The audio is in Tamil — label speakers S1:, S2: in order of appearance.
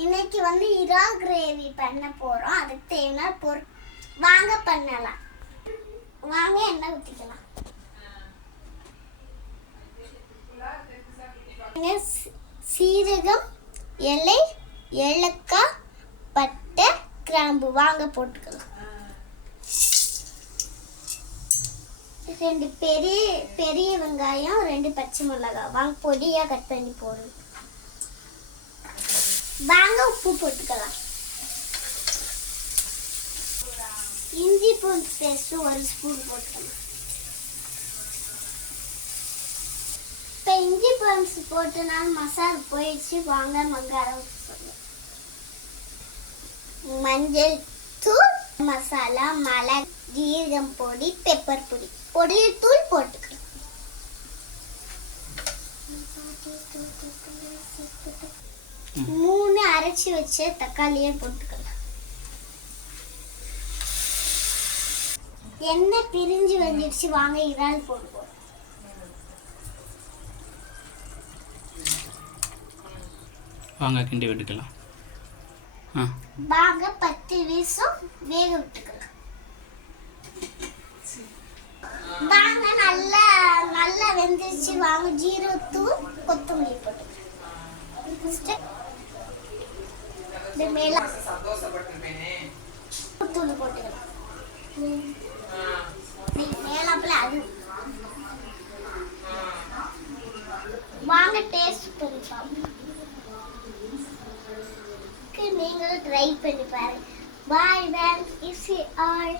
S1: இன்னைக்கு வந்து இரா கிரேவி பண்ண போறோம். அதுக்கு தேவையான பொருள் வாங்க பண்ணலாம். வாங்க எண்ணெய் ஊற்றிக்கலாம் சீரகம் இலை ஏலக்காய் பட்டை கிராம்பு. வாங்க போட்டுக்கலாம். ரெண்டு பெரிய பெரிய வெங்காயம் ரெண்டு பச்சை மிளகாய். வாங்க பொடியாக கட் பண்ணி போடணும். வாங்க உப்பு போட்டுக்கலாம். இஞ்சி பூண்டு பேஸ்ட் ஒரு ஸ்பூன் போட்டுக்கலாம். இப்போ இஞ்சி பூண்டு போட்டனால மசாலா போயிடுச்சு. வாங்க மங்காரம் மஞ்சள் தூள் மசாலா மலை ஜீரகம் பொடி பெப்பர் பொடி. பொடி தூள் போட்டுக்கலாம். மூணு அரைச்சி வச்ச தக்காளியை போட்டுக்கலாம். எண்ணெய் பிரிஞ்சு வந்துடுச்சு. வாங்க இறால் போடுவோம்.
S2: வாங்க கிண்டி விட்டுக்கலாம்.
S1: வாங்க பத்து நிமிஷம் வேக விட்டுக்கலாம். வாங்க நல்லா நல்லா வெந்துருச்சு. வாங்க ஜீரகத்தூள் கொத்தமல்லி போட்டுக்கலாம் இது மேல. தூள் போட்டுக்கலாம் மேலாப்புல அது. வாங்க டேஸ்ட் பண்ணி பார்ப்போம் நீங்களும் ட்ரை பண்ணி பாருங்க. Bye ma'am is all